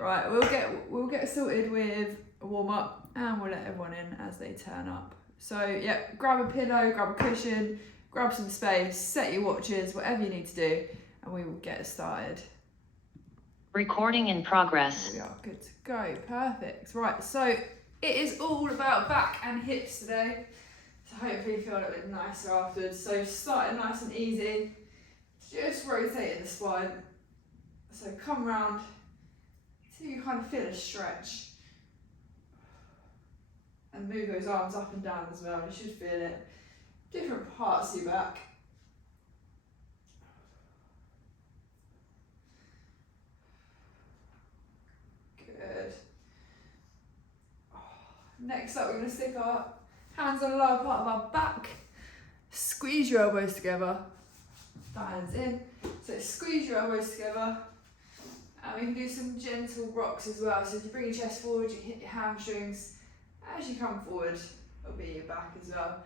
right, we'll get sorted with a warm up and we'll let everyone in as they turn up. So yeah, grab a pillow, grab a cushion, grab some space, set your watches, whatever you need to do, and we will get started. Recording in progress. We are good to go, perfect. Right, so it is all about back and hips today. So hopefully you feel a little bit nicer afterwards. So starting nice and easy, just rotating the spine. So come round till you kind of feel a stretch. And move those arms up and down as well, you should feel it. Different parts of your back. Good. Next up, we're going to stick our hands on the lower part of our back. Squeeze your elbows together. Hands in. So squeeze your elbows together. And we can do some gentle rocks as well. So if you bring your chest forward, you can hit your hamstrings. As you come forward, it'll be your back as well.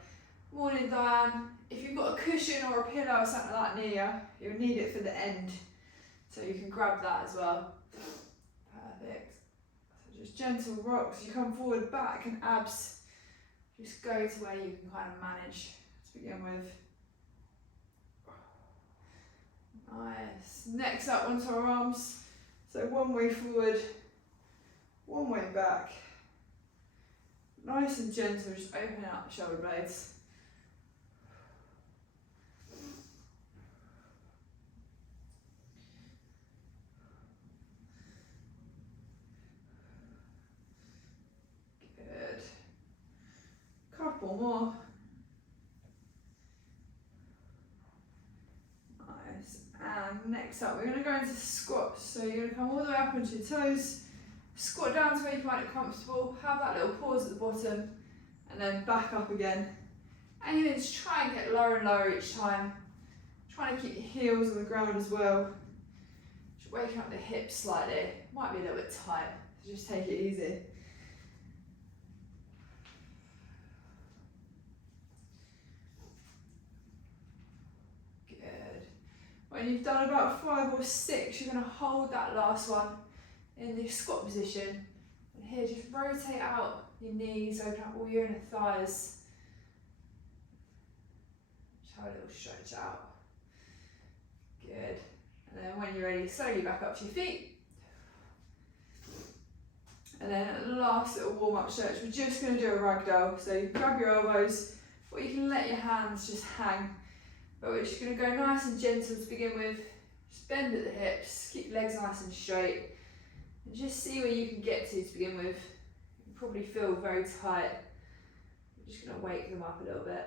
Morning, Diane. If you've got a cushion or a pillow or something like that near you, you'll need it for the end. So you can grab that as well. Perfect. So just gentle rocks. You come forward, back and abs. Just go to where you can kind of manage to begin with. Nice. Next up, onto our arms. So one way forward, one way back. Nice and gentle, just opening up the shoulder blades. Good. Couple more. Nice. And next up, we're going to go into squats. So you're going to come all the way up onto your toes. Squat down to where you find it comfortable, have that little pause at the bottom, and then back up again. And you then just try and get lower and lower each time. Trying to keep your heels on the ground as well. Just waking up the hips slightly. Might be a little bit tight, so just take it easy. Good. When you've done about 5 or 6, you're going to hold that last one in the squat position, and here just rotate out your knees, open up all your inner thighs, just have a little stretch out. Good. And then when you're ready, slowly back up to your feet, and then last little warm-up stretch, we're just going to do a ragdoll. So you grab your elbows, or you can let your hands just hang, but we're just going to go nice and gentle to begin with. Just bend at the hips, keep your legs nice and straight. And just see where you can get to begin with. You probably feel very tight. I'm just going to wake them up a little bit.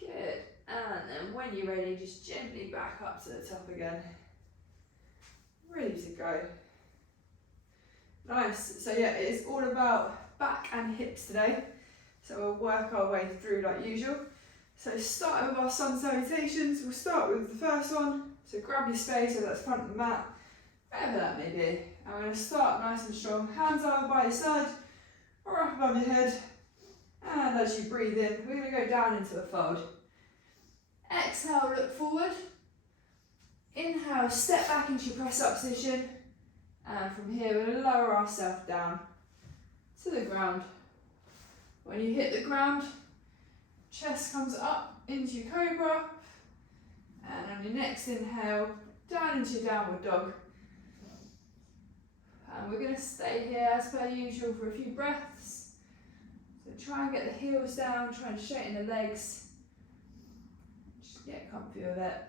Good. And then when you're ready, just gently back up to the top again. Ready to go. Nice, so yeah, it is all about back and hips today. So we'll work our way through like usual. So starting with our sun salutations, we'll start with the first one. So grab your space, whether that's front of the mat, whatever that may be. And we're going to start nice and strong, hands either by your side or up above your head. And as you breathe in, we're going to go down into a fold. Exhale, look forward. Inhale, step back into your press up position. And from here, we're going to lower ourselves down to the ground. When you hit the ground, chest comes up into your cobra. And on your next inhale, down into your downward dog. And we're going to stay here as per usual for a few breaths. So try and get the heels down, try and straighten the legs. Just get comfy with it.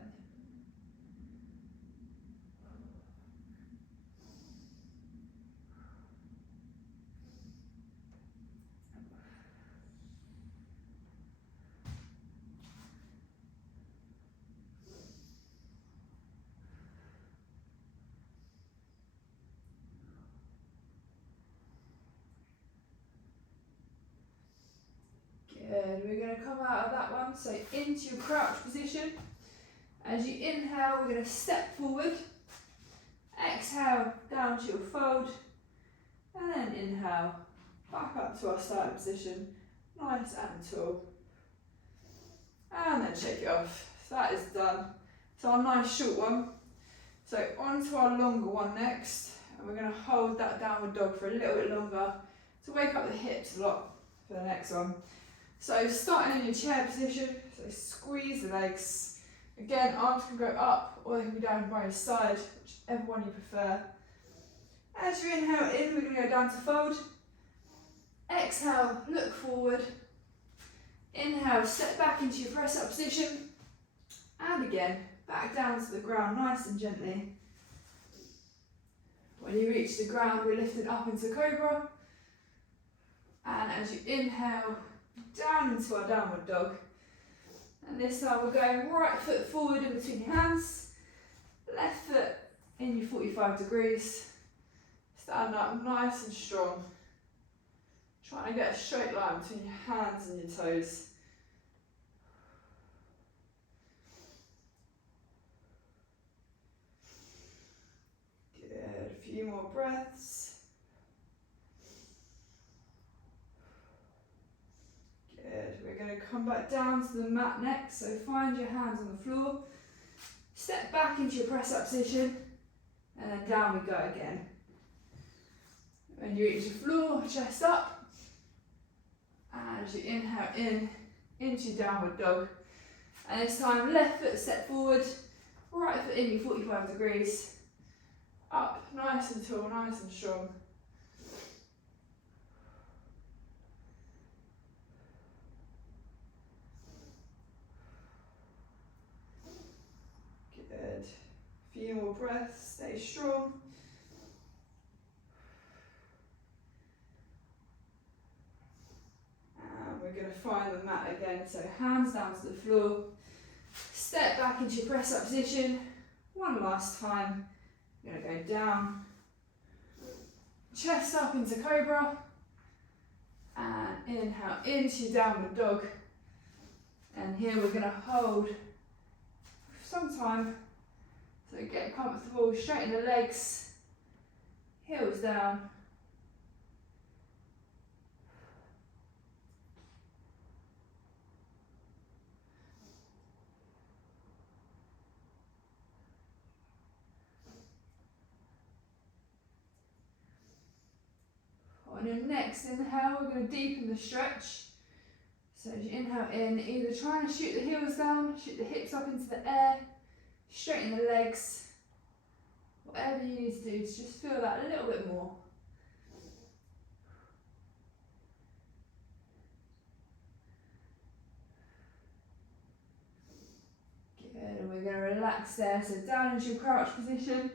Good, we're going to come out of that one, so into your crouch position. As you inhale, we're going to step forward. Exhale, down to your fold. And then inhale, back up to our starting position, nice and tall. And then shake it off. So that is done. So our nice short one. So on to our longer one next. And we're going to hold that downward dog for a little bit longer to wake up the hips a lot for the next one. So starting in your chair position, so squeeze the legs. Again, arms can go up or they can be down by your side, whichever one you prefer. As you inhale in, we're going to go down to fold. Exhale, look forward. Inhale, step back into your press up position. And again, back down to the ground nice and gently. When you reach the ground, we're lifted up into cobra. And as you inhale, down into our downward dog. And this time we're going right foot forward in between your hands, left foot in your 45 degrees. Stand up nice and strong. Trying to get a straight line between your hands and your toes. Good, a few more breaths. Good, we're going to come back down to the mat next, so find your hands on the floor. Step back into your press up position, and then down we go again. When you reach the floor, chest up, and as you inhale in, into your downward dog. And this time, left foot step forward, right foot in your 45 degrees, up, nice and tall, nice and strong. Good. A few more breaths, stay strong. And we're going to find the mat again, so hands down to the floor. Step back into your press up position. One last time. You're going to go down. Chest up into cobra. And inhale into your downward dog. And here we're going to hold for some time. So get comfortable, straighten the legs, heels down. On your next inhale, we're going to deepen the stretch. So as you inhale in, either trying to shoot the heels down, shoot the hips up into the air, straighten the legs, whatever you need to do to just feel that a little bit more. Good, and we're going to relax there, so down into your crouch position.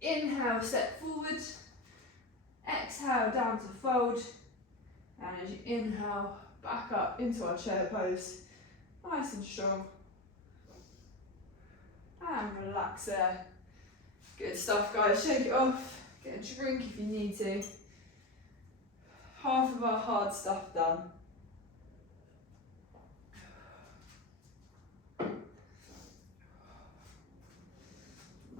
Inhale, step forward. Exhale, down to fold. And as you inhale, back up into our chair pose. Nice and strong. And relax there. Good stuff, guys. Shake it off. Get a drink if you need to. Half of our hard stuff done.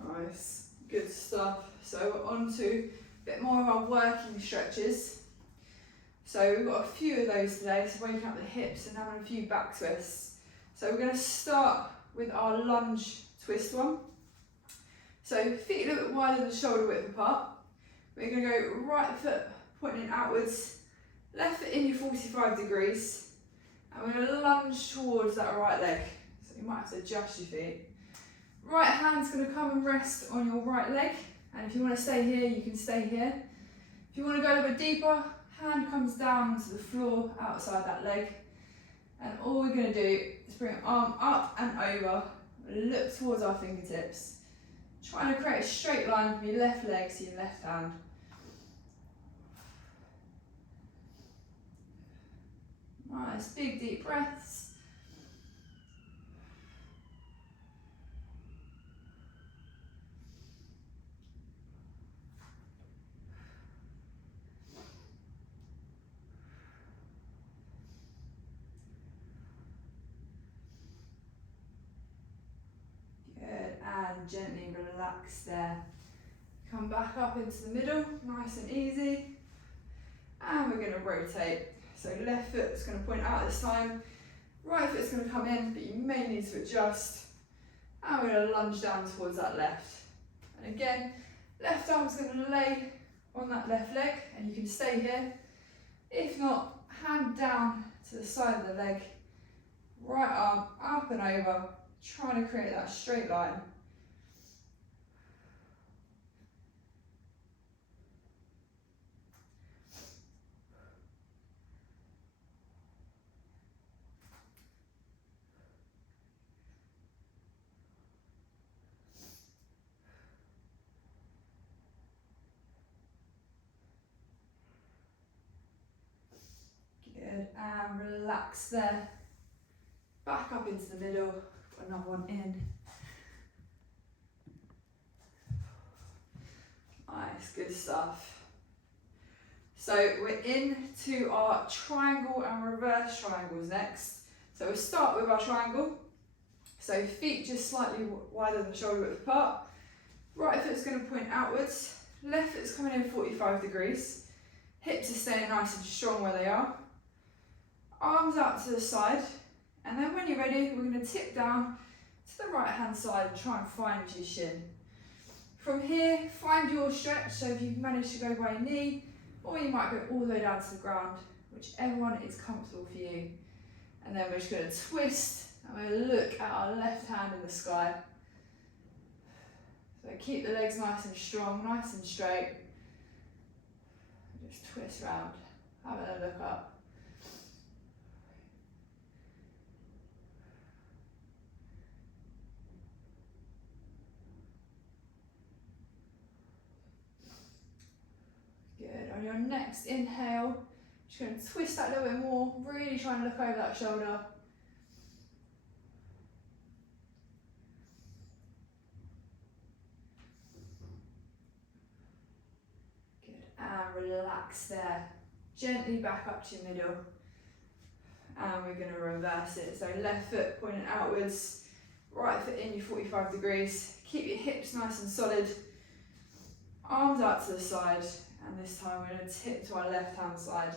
Nice. Good stuff. So we're on to a bit more of our working stretches. So we've got a few of those today, so waking up the hips and having a few back twists. So we're going to start with our lunge twist one. So feet a little bit wider than shoulder width apart. We're going to go right foot pointing outwards, left foot in your 45 degrees, and we're going to lunge towards that right leg. So you might have to adjust your feet. Right hand's going to come and rest on your right leg, and if you want to stay here, you can stay here. If you want to go a little bit deeper, hand comes down onto the floor outside that leg, and all we're going to do is bring arm up and over, look towards our fingertips, trying to create a straight line from your left leg to your left hand. Nice, big deep breaths. And gently relax there. Come back up into the middle, nice and easy. going to rotate. So left foot's going to point out this time, right foot's going to come in, but you may need to adjust. And we're going to lunge down towards that left. And again, left arm's going to lay on that left leg, and you can stay here. If not, hand down to the side of the leg, right arm up and over, trying to create that straight line. Good, and relax there. Back up into the middle, put another one in. Nice, good stuff. So we're into our triangle and reverse triangles next. So we'll start with our triangle. So feet just slightly wider than shoulder width apart. Right foot's going to point outwards. Left foot's coming in 45 degrees. Hips are staying nice and strong where they are. Arms out to the side. And then when you're ready, we're going to tip down to the right hand side and try and find your shin. From here, find your stretch. So if you've managed to go by your knee, or you might go all the way down to the ground, whichever one is comfortable for you. And then we're just going to twist and we're going to look at our left hand in the sky. So keep the legs nice and strong, nice and straight. Just twist round, have a look up. Good, on your next inhale, just going to twist that a little bit more, really try and look over that shoulder. Good, and relax there. Gently back up to your middle. And we're going to reverse it. So left foot pointing outwards, right foot in your 45 degrees. Keep your hips nice and solid. Arms out to the side. And this time we're going to tip to our left hand side.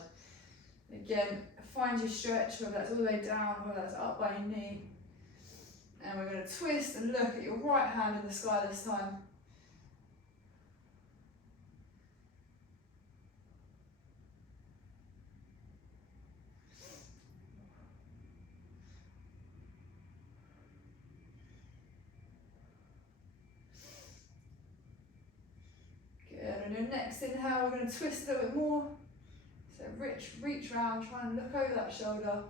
Again, find your stretch, whether that's all the way down, whether that's up by your knee. And we're going to twist and look at your right hand in the sky this time. Good, on your next inhale, we're going to twist a little bit more. So reach round, try and look over that shoulder.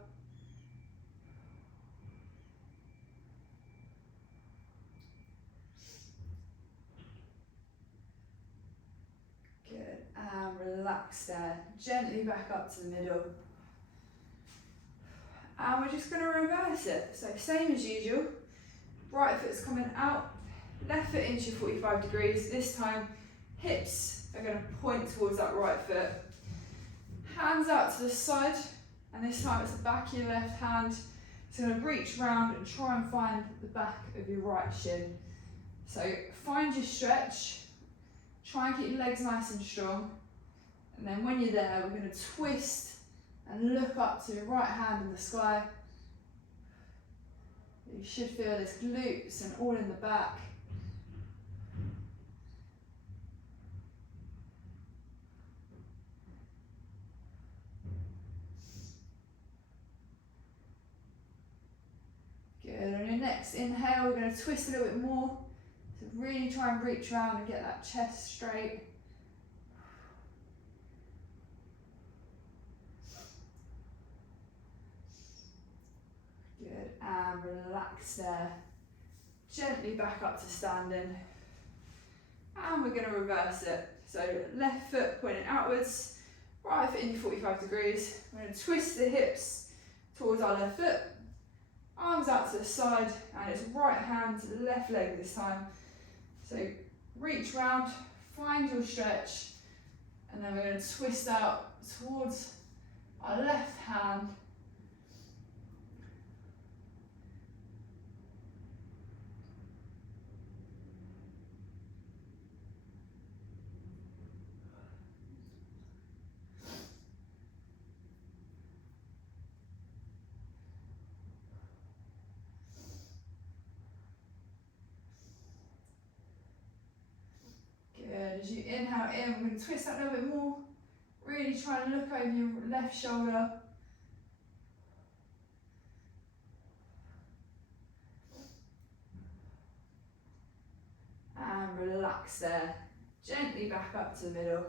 Good, and relax there. Gently back up to the middle. And we're just going to reverse it. So same as usual. Right foot's coming out, left foot into 45 degrees. This time, hips are going to point towards that right foot. Hands out to the side, and this time it's the back of your left hand. So going to reach round and try and find the back of your right shin. So find your stretch, try and keep your legs nice and strong. And then when you're there, we're going to twist and look up to your right hand in the sky. You should feel this glutes and all in the back. Good, on your next inhale, we're going to twist a little bit more. So really try and reach around and get that chest straight. Good, and relax there. Gently back up to standing. And we're going to reverse it. So left foot pointing outwards, right foot in 45 degrees. We're going to twist the hips towards our left foot. Arms out to the side, and it's right hand to the left leg this time. So reach round, find your stretch, and then we're going to twist out towards our left hand. as you inhale in, we're going to twist that a little bit more. Really try and look over your left shoulder. And relax there. Gently back up to the middle.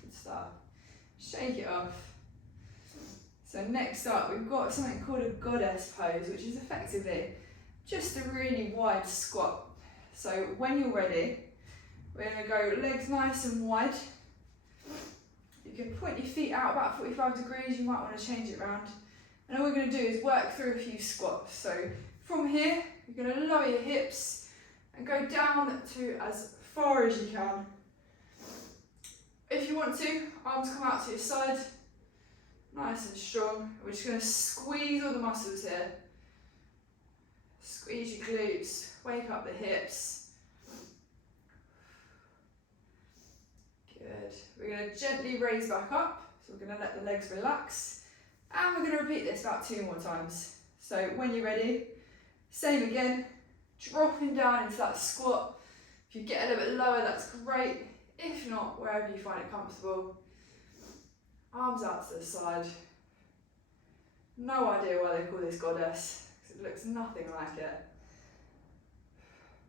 Good stuff. Shake it off. So next up, we've got something called a goddess pose, which is effectively just a really wide squat. So when you're ready, we're going to go legs nice and wide. You can point your feet out about 45 degrees, you might want to change it around. And all we're going to do is work through a few squats. So from here, you're going to lower your hips and go down to as far as you can. If you want to, arms come out to your side, nice and strong. We're just going to squeeze all the muscles here. Squeeze your glutes, wake up the hips. Good. We're going to gently raise back up, so we're going to let the legs relax. And we're going to repeat this about 2 more times. So when you're ready, same again, dropping down into that squat. If you get a little bit lower, that's great. If not, wherever you find it comfortable. Arms out to the side. No idea why they call this goddess, because it looks nothing like it.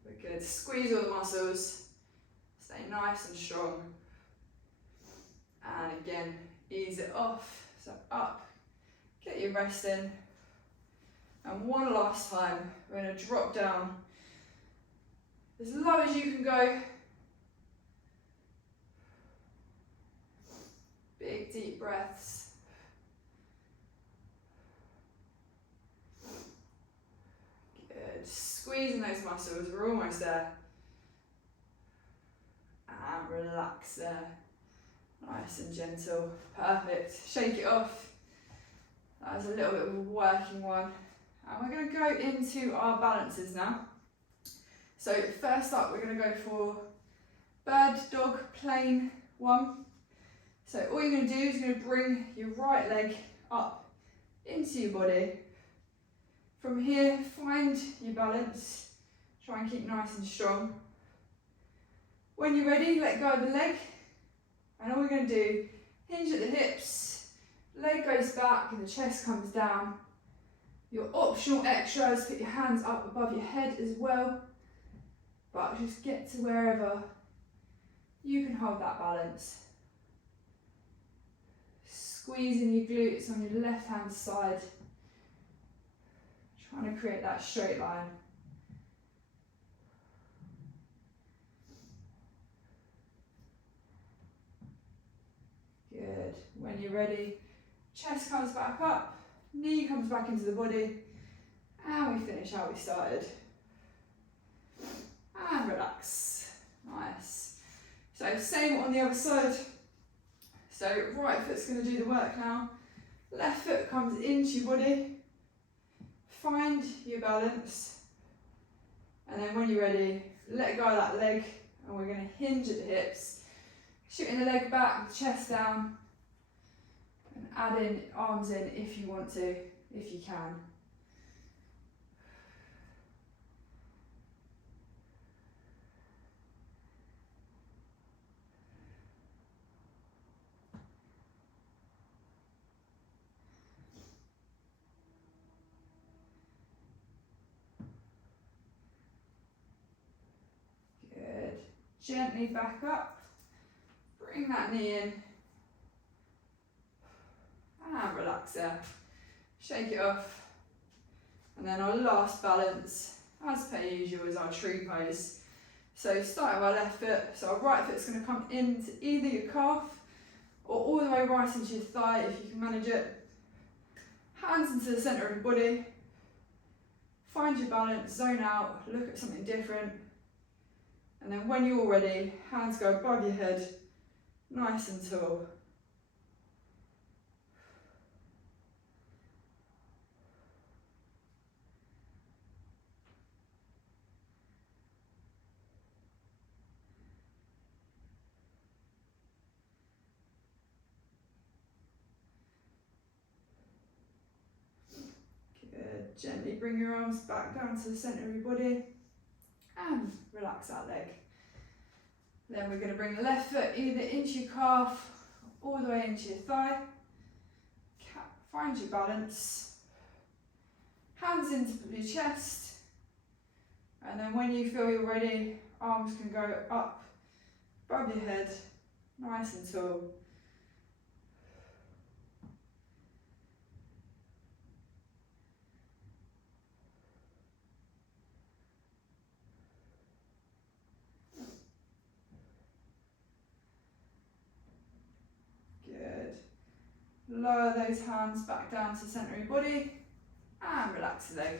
But good. Squeeze all the muscles. Stay nice and strong. And again, ease it off. So up. Get your rest in. And one last time, we're going to drop down as low as you can go. Big deep breaths. Good. Squeezing those muscles, we're almost there. And relax there. Nice and gentle. Perfect. Shake it off. That was a little bit of a working one. And we're going to go into our balances now. So first up, we're going to go for bird dog plain one. So all you're going to do is you're going to bring your right leg up into your body. From here, find your balance. Try and keep nice and strong. When you're ready, let go of the leg. And all we're going to do, hinge at the hips, leg goes back and the chest comes down. Your optional extra is put your hands up above your head as well. But just get to wherever you can hold that balance. Squeezing your glutes on your left hand side. Trying to create that straight line. Good. When you're ready, chest comes back up, knee comes back into the body, and we finish how we started. And relax. Nice. So same on the other side. So right foot's going to do the work now. Left foot comes into your body. Find your balance. And then when you're ready, let go of that leg, and we're going to hinge at the hips. Shooting the leg back, the chest down. And add in arms in if you want to, if you can. Good. Gently back up. Bring that knee in. And relax there. Shake it off. And then our last balance, as per usual, is our tree pose. So start with our left foot. So our right foot's going to come into either your calf or all the way right into your thigh if you can manage it. Hands into the centre of your body. Find your balance, zone out, look at something different. And then when you're ready, hands go above your head, nice and tall. Good. Gently bring your arms back down to the centre of your body and relax that leg. Then we're going to bring the left foot either into your calf, all the way into your thigh. Find your balance. Hands into your chest. And then when you feel you're ready, arms can go up above your head, nice and tall. Good. Lower those hands back down to the centre of your body and relax the leg.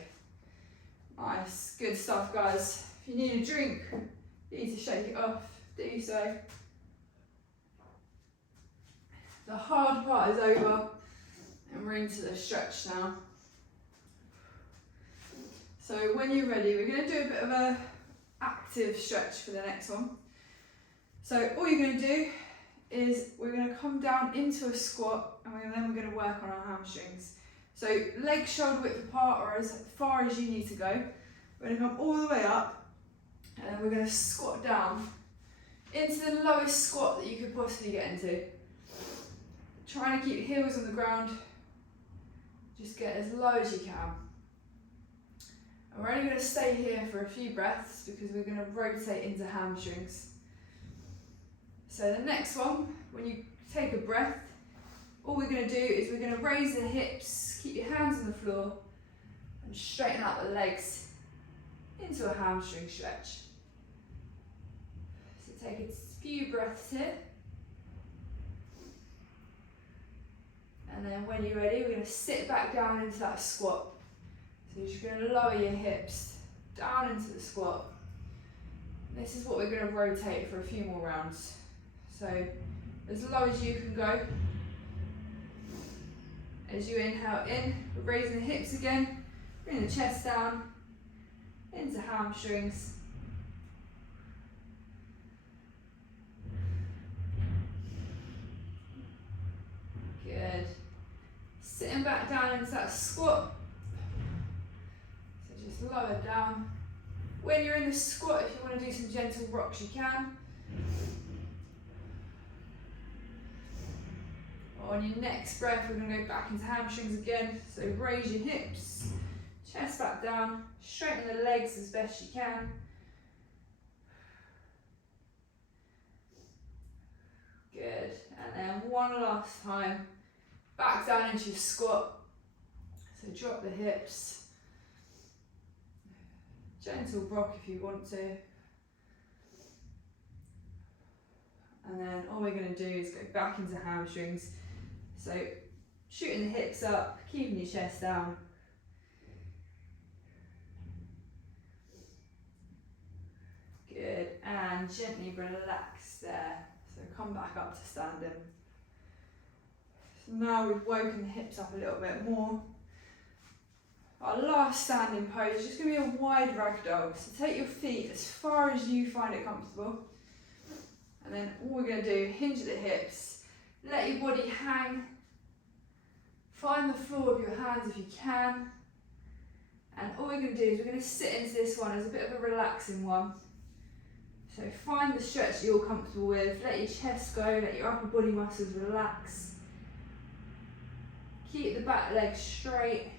Nice, good stuff guys. If you need a drink, you need to shake it off, do so. The hard part is over and we're into the stretch now. So when you're ready, we're going to do a bit of a active stretch for the next one. So all you're going to do is we're going to come down into a squat and then we're going to work on our hamstrings. So legs shoulder width apart or as far as you need to go. We're going to come all the way up and then we're going to squat down into the lowest squat that you could possibly get into. Trying to keep your heels on the ground, just get as low as you can. And we're only going to stay here for a few breaths because we're going to rotate into hamstrings. So the next one, when you take a breath, all we're going to do is we're going to raise the hips, keep your hands on the floor and straighten out the legs into a hamstring stretch. So take a few breaths here. And then when you're ready, we're going to sit back down into that squat. So you're just going to lower your hips down into the squat. This is what we're going to rotate for a few more rounds. So as low as you can go. As you inhale in, we're raising the hips again, bring the chest down into hamstrings. Good. Sitting back down into that squat. So just lower down. When you're in the squat, if you want to do some gentle rocks, you can. On your next breath, we're going to go back into hamstrings again. So raise your hips, chest back down, straighten the legs as best you can. Good. And then one last time, back down into your squat. So drop the hips. Gentle rock if you want to. And then all we're going to do is go back into hamstrings. So shooting the hips up, keeping your chest down. Good, and gently relax there. So come back up to standing. So now we've woken the hips up a little bit more. Our last standing pose is just going to be a wide ragdoll. So take your feet as far as you find it comfortable. And then all we're going to do, hinge at the hips, let your body hang, find the floor with your hands if you can. And all we're going to do is we're going to sit into this one as a bit of a relaxing one. So find the stretch that you're comfortable with, let your chest go, let your upper body muscles relax. Keep the back leg straight.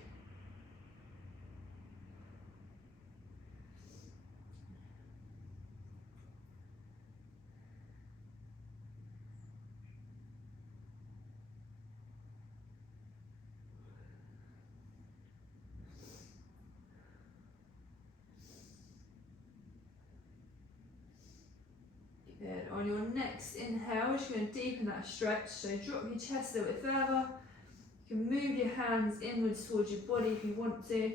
Good. On your next inhale, you're just going to deepen that stretch. So drop your chest a little bit further. You can move your hands inwards towards your body if you want to.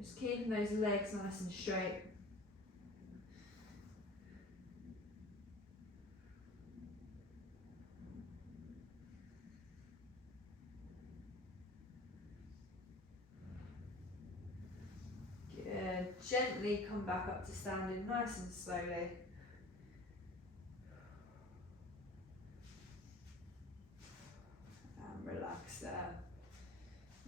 Just keeping those legs nice and straight. Good. Gently come back up to standing, nice and slowly. Relax there.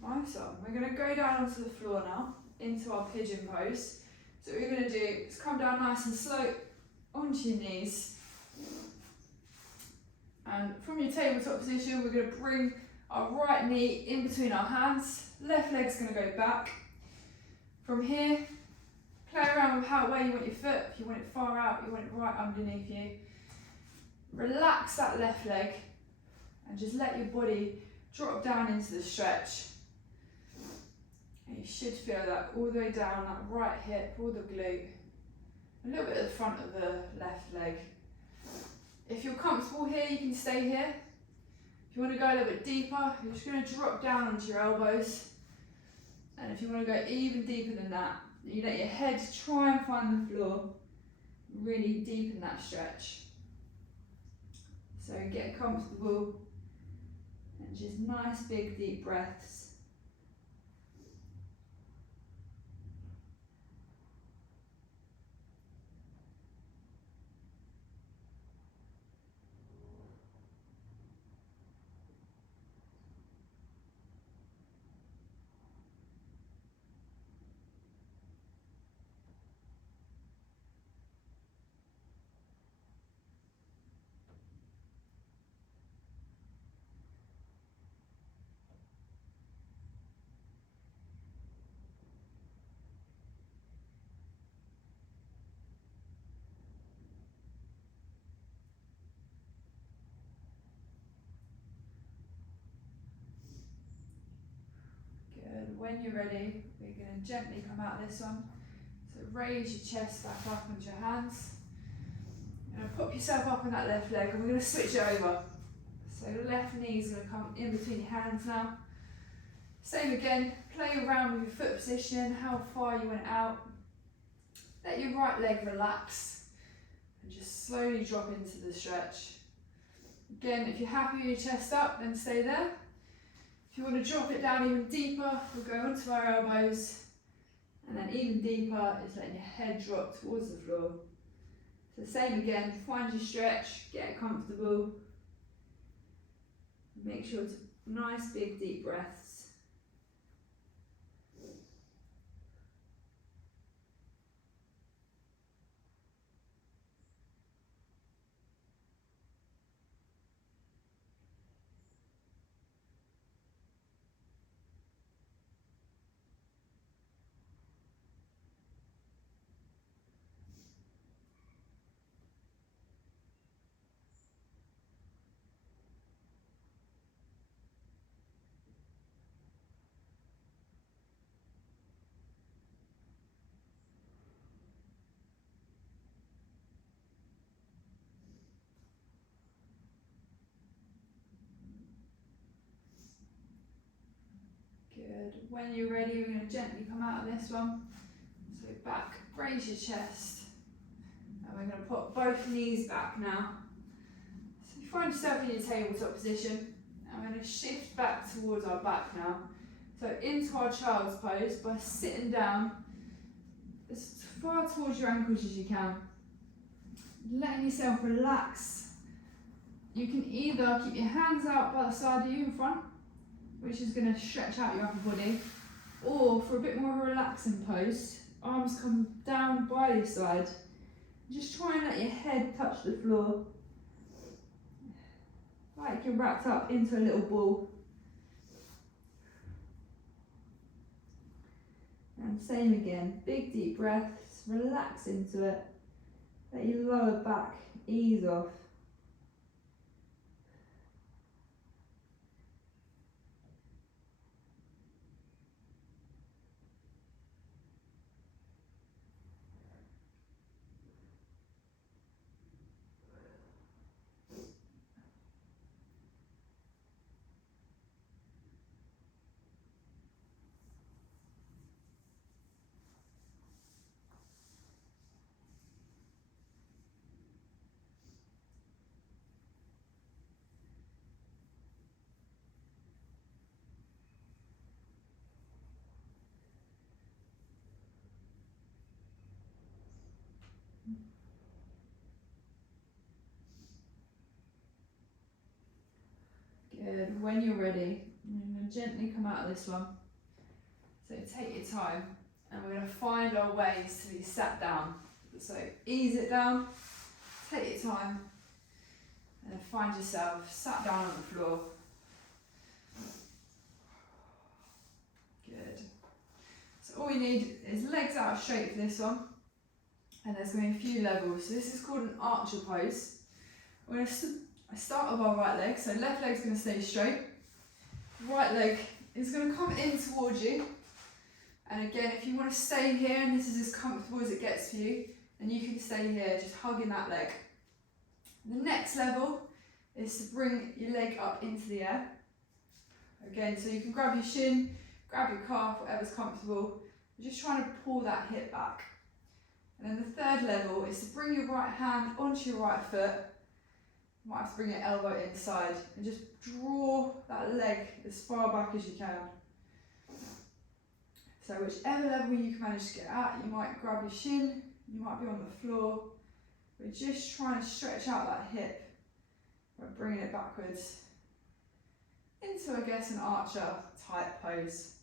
Nice one. We're going to go down onto the floor now, into our pigeon pose. So what we're going to do is come down nice and slow onto your knees. And from your tabletop position, we're going to bring our right knee in between our hands. Left leg's going to go back. From here, play around with where you want your foot. If you want it far out, you want it right underneath you. Relax that left leg and just let your body drop down into the stretch. And you should feel that all the way down that right hip, all the glute, a little bit at the front of the left leg. If you're comfortable here, you can stay here. If you want to go a little bit deeper, you're just going to drop down onto your elbows. And if you want to go even deeper than that, you let your head try and find the floor, really deepen that stretch. So get comfortable and just nice big deep breaths. Good. When you're ready, we're going to gently come out of this one. So raise your chest back up onto your hands. And pop yourself up on that left leg, and we're going to switch it over. So the left knee is going to come in between your hands now. Same again, play around with your foot position, how far you went out. Let your right leg relax and just slowly drop into the stretch. Again, if you're happy with your chest up, then stay there. If you want to drop it down even deeper, we'll go onto our elbows, and then even deeper is letting your head drop towards the floor. So same again, find your stretch, get comfortable. Make sure it's nice big deep breaths. Good. When you're ready, we're going to gently come out of this one. So back, raise your chest. And we're going to put both knees back now. So you find yourself in your tabletop position. And we're going to shift back towards our back now. So into our child's pose by sitting down as far towards your ankles as you can. Letting yourself relax. You can either keep your hands out by the side of you in front, which is going to stretch out your upper body, or for a bit more of a relaxing pose, arms come down by your side. Just try and let your head touch the floor, like you're wrapped up into a little ball. And same again, big deep breaths, relax into it, let your lower back ease off. Good. When you're ready, I'm going to gently come out of this one. So take your time, and we're going to find our ways to be sat down. So ease it down, take your time and then find yourself sat down on the floor. Good. So all you need is legs out straight for this one, and there's going to be a few levels. So this is called an archer pose. We're going to start with our right leg, so left leg's going to stay straight, right leg is going to come in towards you, and again if you want to stay here and this is as comfortable as it gets for you, then you can stay here just hugging that leg. The next level is to bring your leg up into the air. Again, so you can grab your shin, grab your calf, whatever's comfortable. You're just trying to pull that hip back. And then the third level is to bring your right hand onto your right foot. You might have to bring your elbow inside and just draw that leg as far back as you can. So whichever level you can manage to get at, you might grab your shin, you might be on the floor. We're just trying to stretch out that hip by bringing it backwards into, I guess, an archer type pose.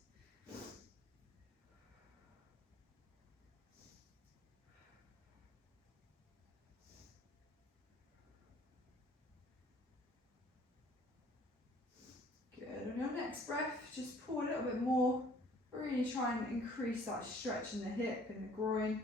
Good. On your next breath, just pull a little bit more. Really try and increase that stretch in the hip and the groin.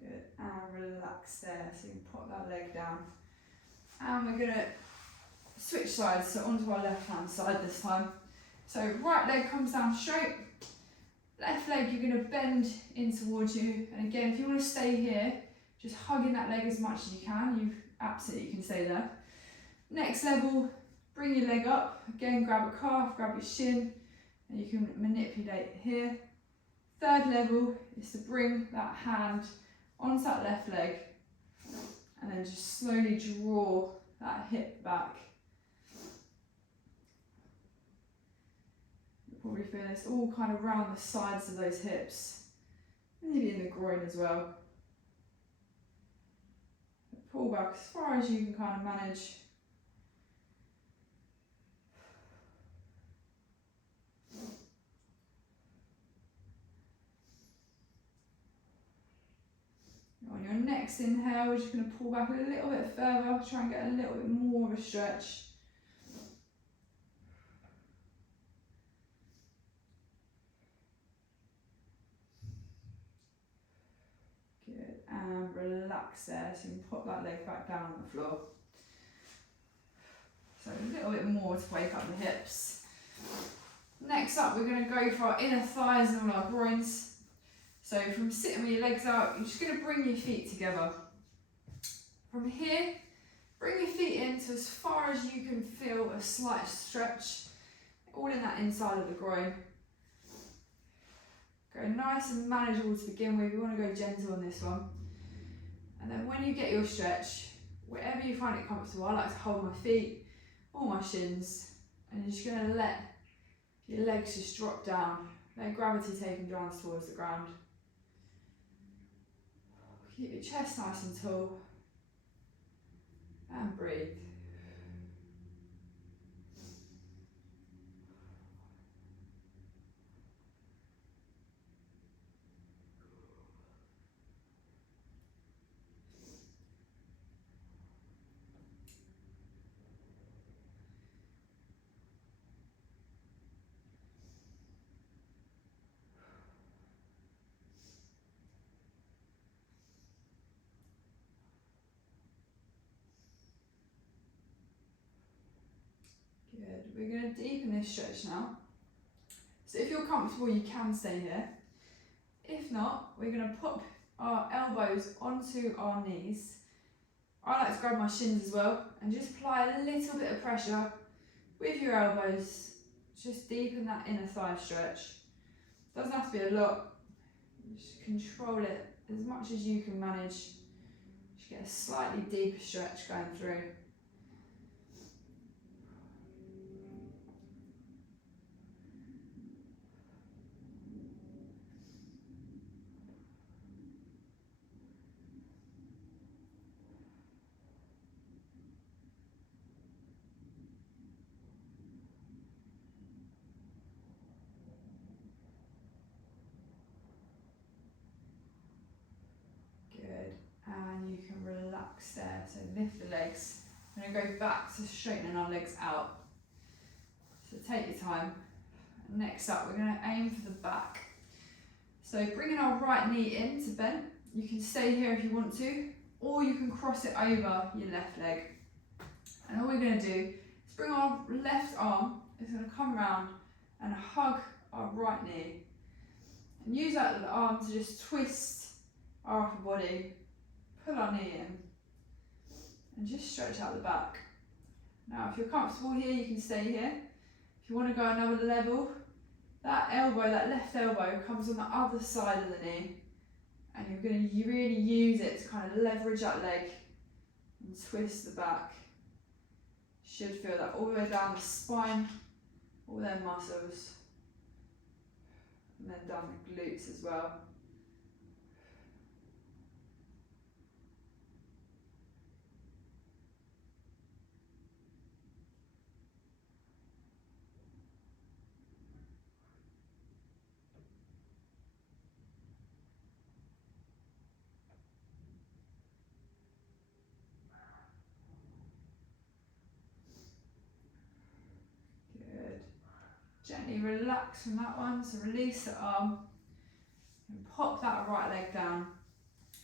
Good. And relax there. So you can put that leg down. And we're going to switch sides, so onto our left hand side this time. So right leg comes down straight. Left leg you're going to bend in towards you. And again, if you want to stay here, just hugging that leg as much as you can. You absolutely can stay there. Next level, bring your leg up. Again, grab a calf, grab your shin, and you can manipulate here. Third level is to bring that hand onto that left leg and then just slowly draw that hip back. You'll probably feel this all kind of around the sides of those hips, maybe in the groin as well. Pull back as far as you can kind of manage. On your next inhale, we're just going to pull back a little bit further, try and get a little bit more of a stretch. Good, and relax there, so you can put that leg back down on the floor. So a little bit more to wake up the hips. Next up, we're going to go for our inner thighs and all our groins. So from sitting with your legs out, you're just going to bring your feet together. From here, bring your feet in to as far as you can feel a slight stretch, all in that inside of the groin. Go nice and manageable to begin with. You want to go gentle on this one. And then when you get your stretch, wherever you find it comfortable, I like to hold my feet or my shins, and you're just going to let your legs just drop down. Let gravity take them down towards the ground. Keep your chest nice and tall. And breathe. Good. We're going to deepen this stretch now. So if you're comfortable, you can stay here. If not, we're going to pop our elbows onto our knees. I like to grab my shins as well and just apply a little bit of pressure with your elbows. Just deepen that inner thigh stretch. Doesn't have to be a lot. Just control it as much as you can manage. Just get a slightly deeper stretch going through. you can relax there. So lift the legs. We're going to go back to straightening our legs out. So take your time. Next up, we're going to aim for the back. So bringing our right knee in to bend. You can stay here if you want to, or you can cross it over your left leg. And all we're going to do is bring our left arm, it's going to come round and hug our right knee. And use that arm to just twist our upper body, pull our knee in, and just stretch out the back. Now if you're comfortable here, you can stay here. If you want to go another level, that elbow, that left elbow comes on the other side of the knee, and you're going to really use it to kind of leverage that leg and twist the back. Should feel that all the way down the spine, all their muscles, and then down the glutes as well. Good. Gently relax from that one, so release the arm and pop that right leg down.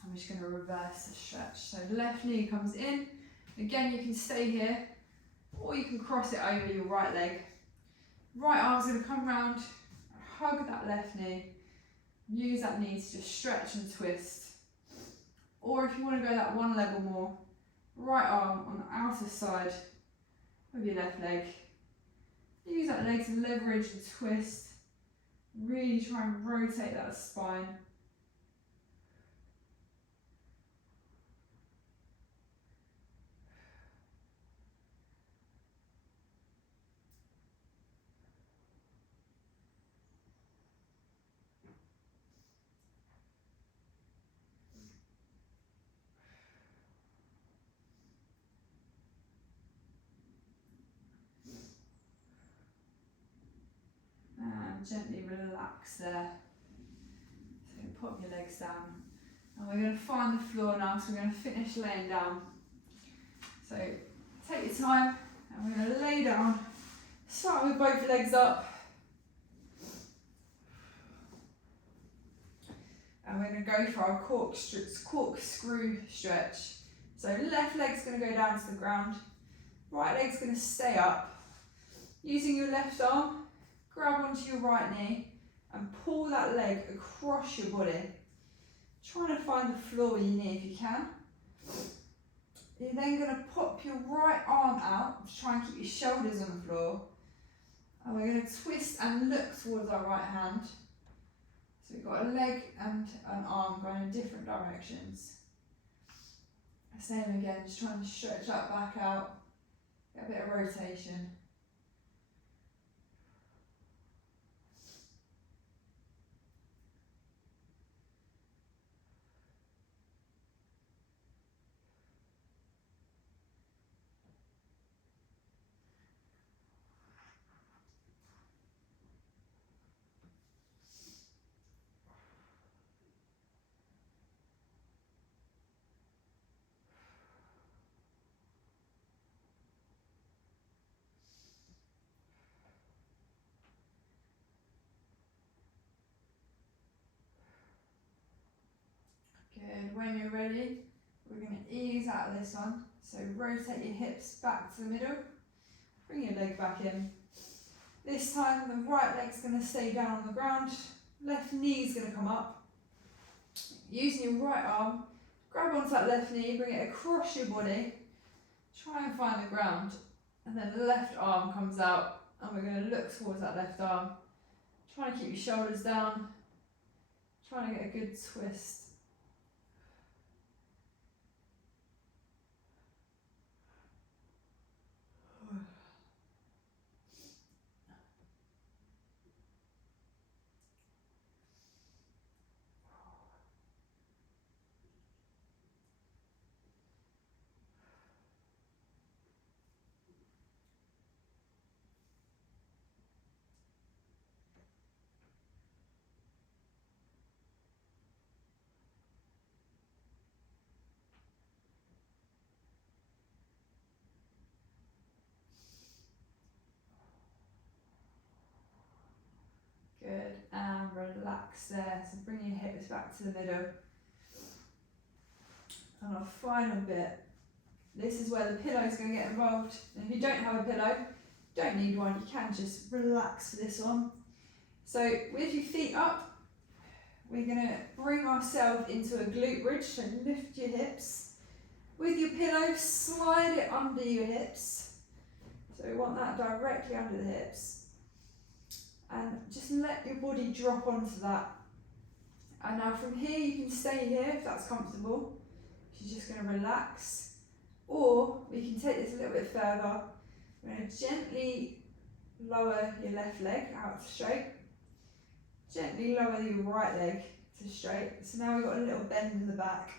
I'm just going to reverse the stretch. So left knee comes in. Again, you can stay here, or you can cross it over your right leg. Right arm's going to come round, hug that left knee. Use that knee to just stretch and twist. Or if you want to go that one level more, right arm on the outer side of your left leg. Use that leg to leverage and twist. Really try and rotate that spine. And gently relax there. So pop your legs down. And we're going to find the floor now, so we're going to finish laying down. So take your time, and we're going to lay down. Start with both legs up. And we're going to go for our corkscrew stretch. So left leg's going to go down to the ground. Right leg's going to stay up. Using your left arm, grab onto your right knee and pull that leg across your body. Trying to find the floor with your knee if you can. You're then going to pop your right arm out to try and keep your shoulders on the floor. And we're going to twist and look towards our right hand. So we've got a leg and an arm going in different directions. Same again, just trying to stretch that back out, get a bit of rotation. Good, when you're ready, we're going to ease out of this one. So rotate your hips back to the middle, bring your leg back in. This time the right leg's going to stay down on the ground, left knee's going to come up. Using your right arm, grab onto that left knee, bring it across your body, try and find the ground, and then the left arm comes out, and we're going to look towards that left arm. Trying to keep your shoulders down, trying to get a good twist. relax there. So bring your hips back to the middle. And our final bit, this is where the pillow is going to get involved. And if you don't have a pillow, don't need one, you can just relax for this one. So with your feet up, we're going to bring ourselves into a glute bridge, so lift your hips. With your pillow, slide it under your hips. So we want that directly under the hips. And just let your body drop onto that. And now from here, you can stay here if that's comfortable. You're just going to relax. Or we can take this a little bit further. We're going to gently lower your left leg out straight. Gently lower your right leg to straight. So now we've got a little bend in the back.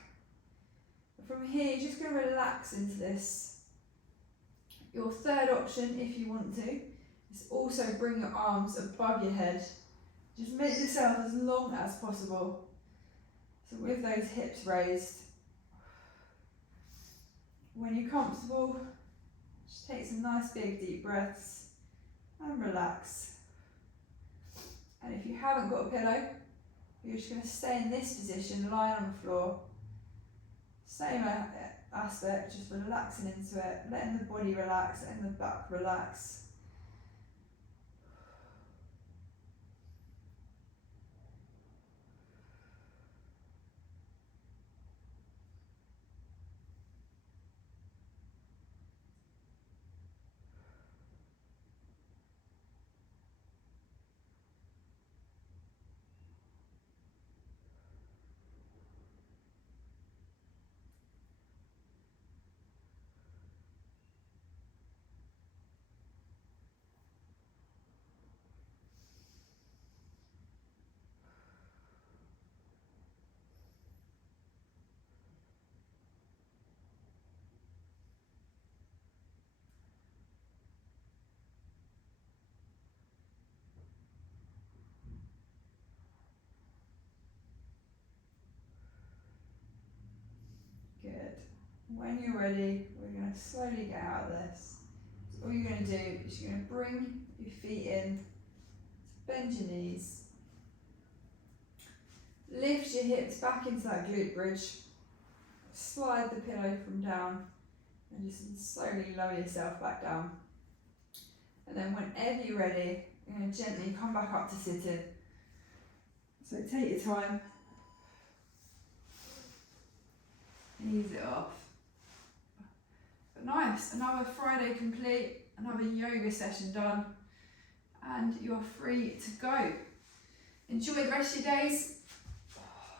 From here, you're just going to relax into this. Your third option, if you want to, is also bring your arms above your head. Just make yourself as long as possible. So with those hips raised. When you're comfortable, just take some nice big deep breaths and relax. And if you haven't got a pillow, you're just going to stay in this position, lying on the floor. Same aspect, just relaxing into it, letting the body relax, letting the back relax. Good. When you're ready, we're going to slowly get out of this. So all you're going to do is you're going to bring your feet in, bend your knees, lift your hips back into that glute bridge, slide the pillow from down, and just slowly lower yourself back down. And then whenever you're ready, you're going to gently come back up to sitting. So take your time, ease it off. But nice, another Friday complete, another yoga session done, and you're free to go. Enjoy the rest of your days.